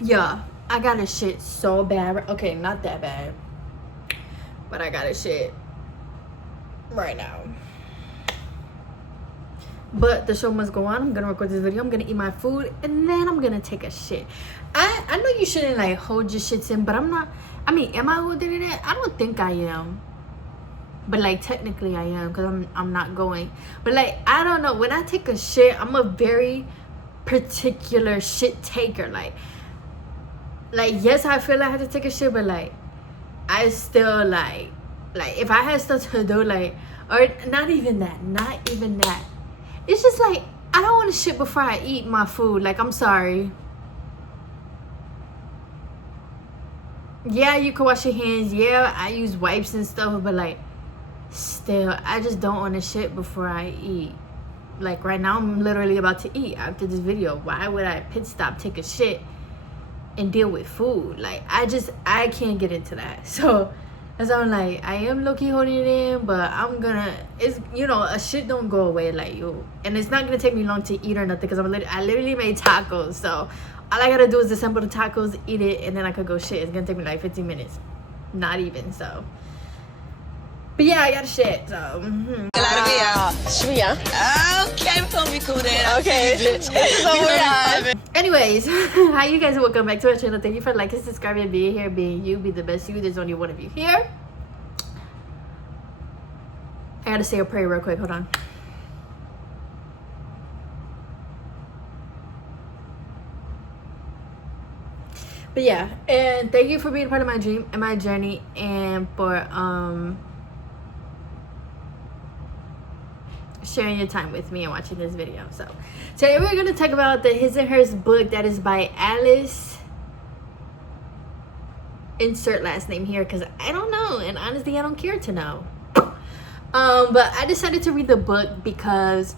Yeah, I got a shit so bad. Okay, not that bad, but I got a shit right now. But the show must go on. I'm gonna record this video. I'm gonna eat my food, and then I'm gonna take a shit. I know you shouldn't like hold your shits in, but I'm not. I mean, am I holding it in? I don't think I am. But like technically I am, because I'm not going. But like, I don't know, when I take a shit, I'm a very particular shit taker. Like yes, I feel like I have to take a shit, but like I still like if I had stuff to do, like, or not even that, it's just like I don't want to shit before I eat my food. Like, I'm sorry. Yeah, you can wash your hands. Yeah, I use wipes and stuff, but like still, I just don't want to shit before I eat. Like right now, I'm literally about to eat after this video. Why would I pit stop, take a shit, and deal with food? Like, I can't get into that. So that's why I'm like, I am low-key holding it in, but I'm gonna, it's, you know, a shit don't go away like you, and it's not gonna take me long to eat or nothing, because I literally made tacos. So all I gotta do is assemble the tacos, eat it, and then I could go shit. It's gonna take me like 15 minutes, not even. So but yeah, I got shit. So Okay, we're gonna be cool then. okay. Anyways, hi you guys, welcome back to our channel. Thank you for liking, subscribing, being here, being you, be the best you. There's only one of you here. I gotta say a prayer real quick. Hold on. But yeah, and thank you for being a part of my dream and my journey, and for sharing your time with me and watching this video. So today we're going to talk about the His and Hers book that is by Alice, insert last name here because I don't know, and honestly I don't care to know. But I decided to read the book because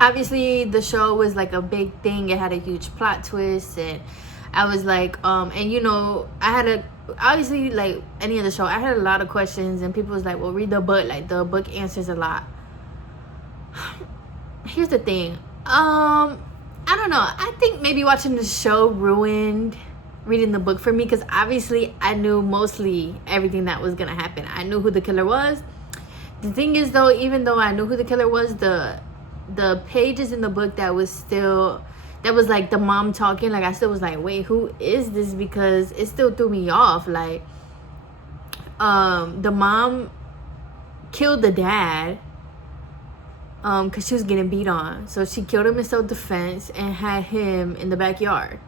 obviously the show was like a big thing. It had a huge plot twist, and I was like and you know, I had obviously, like any other show, I had a lot of questions, and people was like, well, read the book, like the book answers a lot. Here's the thing, I don't know, I think maybe watching the show ruined reading the book for me, because obviously I knew mostly everything that was gonna happen. I knew who the killer was. The thing is though, even though I knew who the killer was, the pages in the book that was like the mom talking, like I still was like, wait, who is this? Because it still threw me off. Like the mom killed the dad because she was getting beat on, so she killed him in self-defense and had him in the backyard,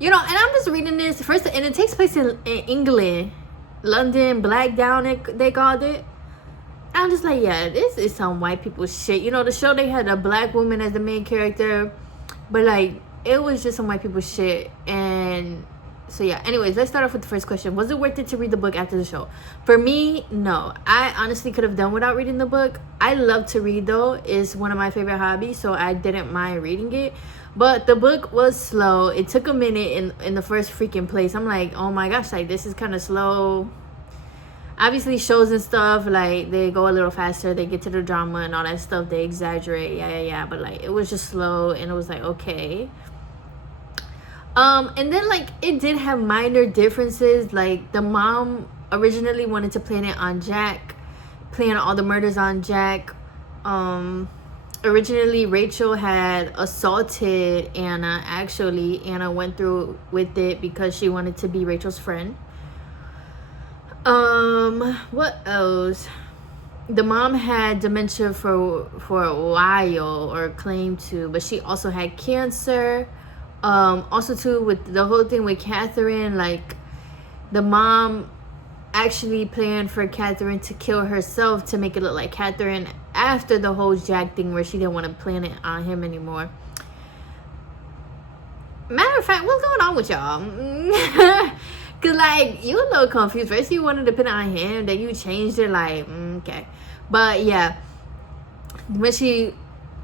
you know. And I'm just reading this first, and it takes place in England, London, Blackdown they called it. And I'm just like, yeah, this is some white people shit. You know, the show, they had a black woman as the main character, but like it was just some white people shit. And so yeah, anyways, let's start off with the first question. Was it worth it to read the book after the show? For me, no. I honestly could have done without reading the book. I love to read though. It's one of my favorite hobbies, so I didn't mind reading it. But the book was slow. It took a minute in the first freaking place. I'm like, oh my gosh, like this is kind of slow. Obviously shows and stuff, like they go a little faster, they get to the drama and all that stuff, they exaggerate, yeah, but like it was just slow, and it was like, okay. And then like it did have minor differences. Like the mom originally wanted to plan it on Jack, plan all the murders on Jack. Originally Rachel had assaulted Anna. Actually, Anna went through with it because she wanted to be Rachel's friend. What else? The mom had dementia for a while, or claimed to, but she also had cancer. Also too, with the whole thing with Catherine, like the mom actually planned for Catherine to kill herself to make it look like Catherine after the whole Jack thing, where she didn't want to plan it on him anymore. Matter of fact, what's going on with y'all? Cause like you a little confused. First you wanted to put it on him, then you changed it. Like okay, but yeah, when she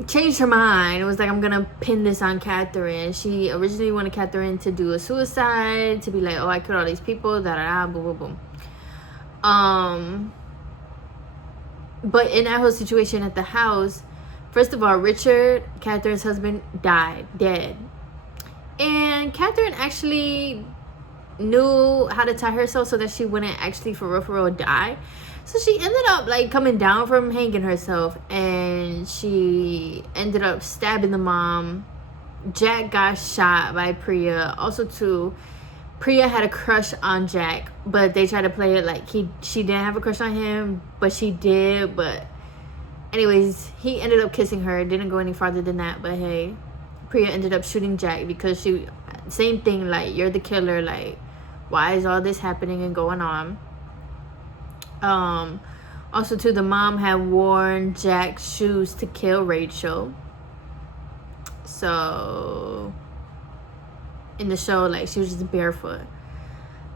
changed her mind, it was like, I'm gonna pin this on Catherine. She originally wanted Catherine to do a suicide, to be like, oh, I killed all these people, boom, boom, boom. But in that whole situation at the house, first of all, Richard, Catherine's husband, died, dead. And Catherine actually knew how to tie herself so that she wouldn't actually for real die. So she ended up like coming down from hanging herself, and she ended up stabbing the mom. Jack got shot by Priya. Also too, Priya had a crush on Jack, but they tried to play it like she didn't have a crush on him, but she did. But anyways, he ended up kissing her. It didn't go any farther than that, but hey, Priya ended up shooting Jack because same thing, like, you're the killer, like, why is all this happening and going on? Also too, the mom had worn Jack's shoes to kill Rachel. So in the show, like, she was just barefoot.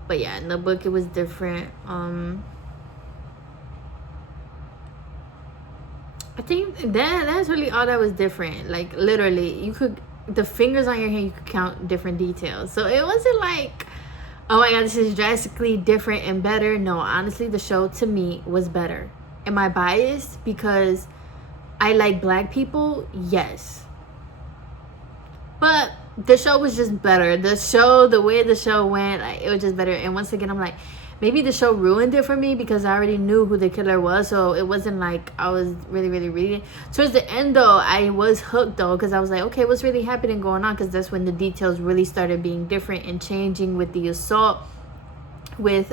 But yeah, in the book it was different. I think that's really all that was different. Like, literally, the fingers on your hand, you could count different details. So it wasn't like, oh my god, this is drastically different and better. No, honestly, the show to me was better. Am I biased because I like black people? Yes. But the show was just better. The way the show went, like, it was just better. And once again, I'm like, maybe the show ruined it for me because I already knew who the killer was. So it wasn't like I was really reading. Towards the end, though, I was hooked, though, because I was like, okay, what's really happening going on? Because that's when the details really started being different and changing with the assault. With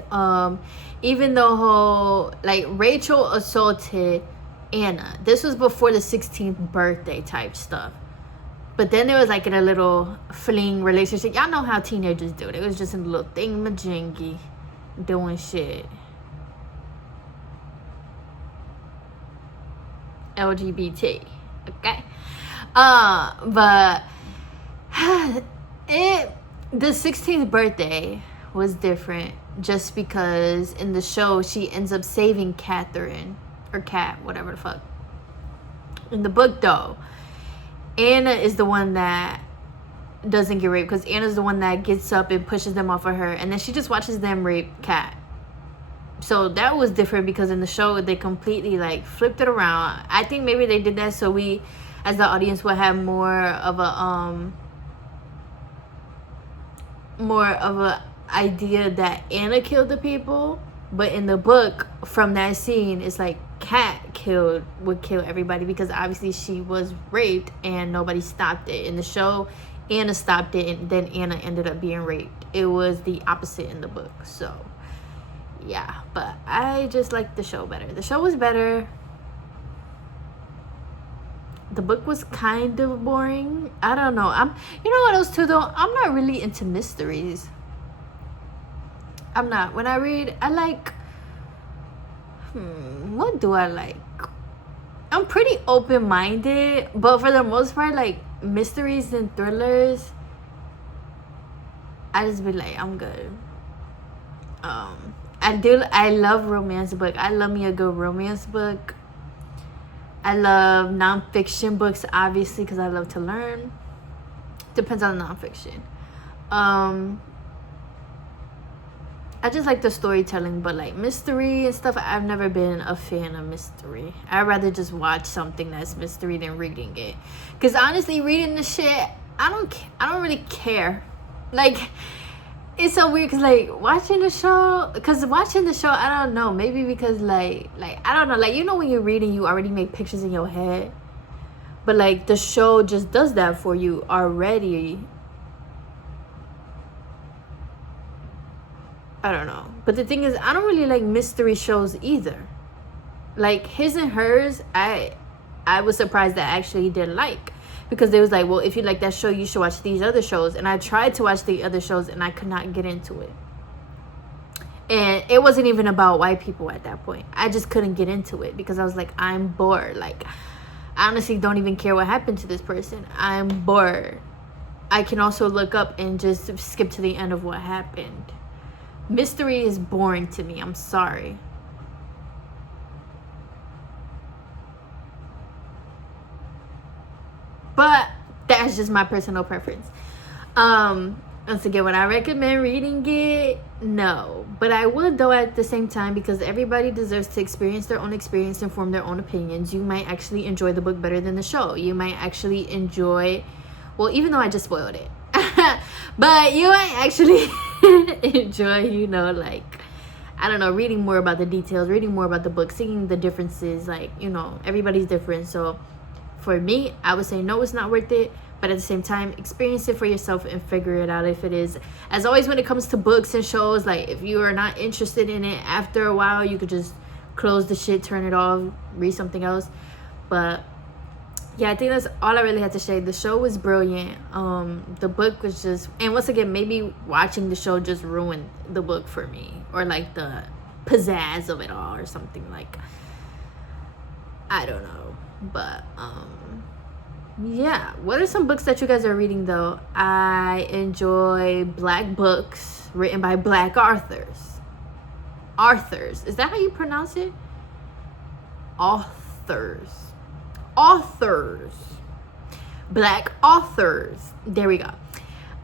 even the whole, like, Rachel assaulted Anna. This was before the 16th birthday type stuff. But then there was like in a little fling relationship. Y'all know how teenagers do it. It was just a little thingamajingy doing shit. LGBT. Okay. But the 16th birthday was different just because in the show she ends up saving Catherine or Cat, whatever the fuck. In the book, though, Anna is the one that doesn't get raped because Anna's the one that gets up and pushes them off of her, and then she just watches them rape Cat. So that was different because in the show they completely like flipped it around. I think maybe they did that so we as the audience would have more of a idea that Anna killed the people. But in the book, from that scene, it's like Cat would kill everybody because obviously she was raped and nobody stopped it. In the show, Anna stopped it, and then Anna ended up being raped. It was the opposite in the book. So yeah, but I just liked the show better. The show was better. The book was kind of boring. I don't know. You know what else too, though? I'm not really into mysteries. I'm not. When I read, I like, what do I like? I'm pretty open-minded, but for the most part, like, mysteries and thrillers, I just be like, I'm good. I love romance book. I love me a good romance book. I love nonfiction books, obviously, because I love to learn. Depends on the nonfiction. I just like the storytelling, but like mystery and stuff, I've never been a fan of mystery. I'd rather just watch something that's mystery than reading it. Because honestly, reading the shit, I don't really care. Like, it's so weird because like watching the show, I don't know, maybe because like I don't know, like, you know, when you're reading, you already make pictures in your head, but like the show just does that for you already. I don't know. But the thing is, I don't really like mystery shows either. Like His and Hers, I was surprised that I actually didn't like. Because they was like, well, if you like that show, you should watch these other shows. And I tried to watch the other shows and I could not get into it. And it wasn't even about white people at that point. I just couldn't get into it because I was like, I'm bored. Like, I honestly don't even care what happened to this person. I'm bored. I can also look up and just skip to the end of what happened. Mystery is boring to me. I'm sorry. But that's just my personal preference. Once again, would I recommend reading it? No. But I would, though, at the same time, because everybody deserves to experience their own experience and form their own opinions. You might actually enjoy the book better than the show. You might actually enjoy... Well, even though I just spoiled it. But you might actually enjoy, you know, like, I don't know, reading more about the details, reading more about the book, seeing the differences. Like, you know, everybody's different. So for me, I would say no, it's not worth it. But at the same time, experience it for yourself and figure it out if it is. As always, when it comes to books and shows, like, if you are not interested in it, after a while, you could just close the shit, turn it off, read something else. But yeah, I think that's all I really had to say. The show was brilliant. The book was just, and once again, maybe watching the show just ruined the book for me, or like the pizzazz of it all, or something. Like, I don't know. But yeah, what are some books that you guys are reading though? I enjoy Black books written by Black authors. Is that how you pronounce it? Authors. Black authors. There we go.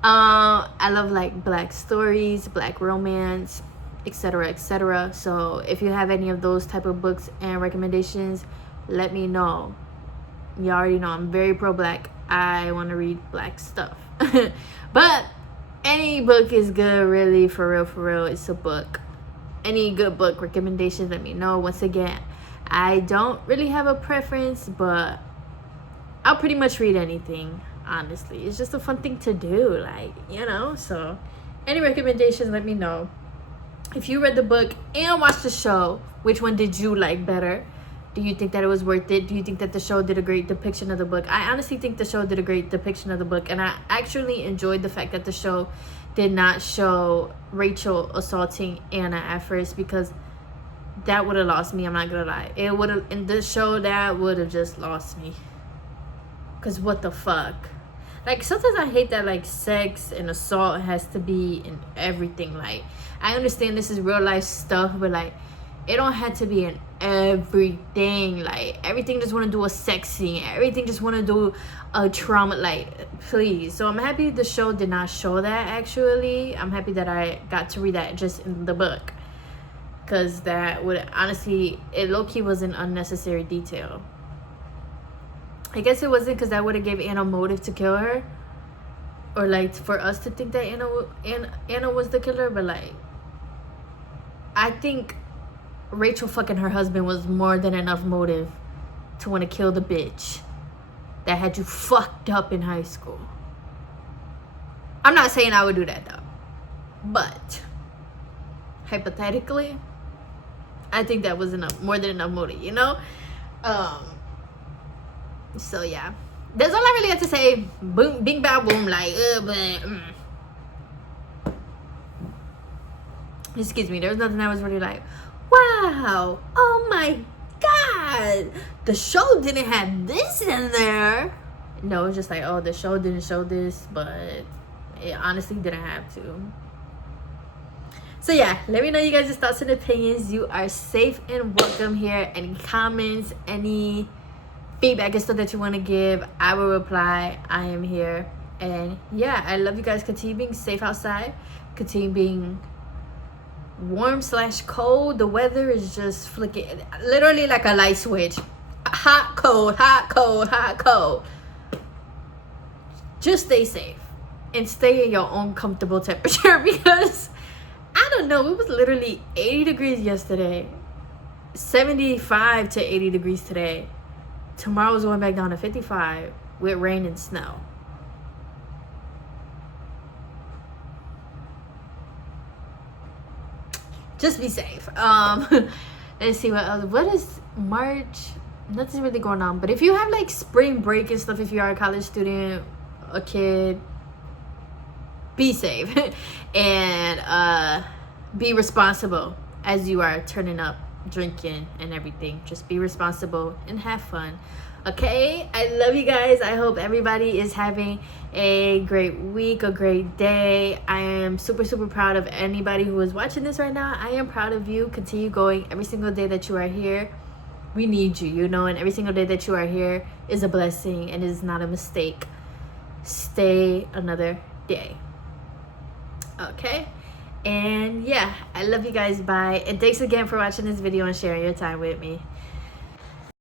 I love like Black stories, Black romance, etc., etc. So if you have any of those type of books and recommendations, let me know. You already know I'm very pro-Black. I want to read Black stuff. But any book is good, really. For real, it's a book. Any good book recommendations, let me know. Once again, I don't really have a preference, but I'll pretty much read anything, honestly. It's just a fun thing to do, like, you know. So any recommendations, let me know. If you read the book and watched the show, which one did you like better? Do you think that it was worth it? Do you think that the show did a great depiction of the book? I honestly think the show did a great depiction of the book. And I actually enjoyed the fact that the show did not show Rachel assaulting Anna at first, because that would have lost me. I'm not gonna lie. It would have, in the show, that would have just lost me. Because what the fuck? Like, sometimes I hate that, like, sex and assault has to be in everything. Like, I understand this is real life stuff, but, like, it don't have to be in everything. Like, everything just want to do a sex scene. Everything just want to do a trauma. Like, please. So I'm happy the show did not show that, actually. I'm happy that I got to read that just in the book. Because that would, honestly, it low-key was an unnecessary detail. I guess it wasn't, because that would have gave Anna motive to kill her. Or, like, for us to think that Anna was the killer. But, like, I think Rachel fucking her husband was more than enough motive to want to kill the bitch that had you fucked up in high school. I'm not saying I would do that though, but hypothetically, I think that was enough, more than enough motive, you know. So yeah, that's all I really have to say. Boom, bing, bow, boom, like excuse me, there's nothing I was really like, wow, oh my god, the show didn't have this in there. No, it's just like, oh, the show didn't show this, but it honestly didn't have to. So yeah, let me know you guys' thoughts and opinions. You are safe and welcome here. Any comments, any feedback and stuff that you want to give, I will reply. I am here. And yeah, I love you guys. Continue being safe outside. Continue being warm/cold. The weather is just flicking, literally like a light switch. Hot, cold, hot, cold, hot, cold. Just stay safe and stay in your own comfortable temperature, because I don't know, it was literally 80 degrees yesterday, 75 to 80 degrees today. Tomorrow's going back down to 55 with rain and snow. Just be safe. Let's see what else. What is March? Nothing's really going on. But if you have like spring break and stuff, if you are a college student, a kid, be safe and be responsible as you are turning up, drinking and everything. Just be responsible and have fun. Okay, I love you guys. I hope everybody is having a great week, a great day. I am super proud of anybody who is watching this right now. I am proud of you. Continue going every single day that you are here. We need you, you know, and every single day that you are here is a blessing and is not a mistake. Stay another day. Okay, and yeah, I love you guys. Bye, and thanks again for watching this video and sharing your time with me.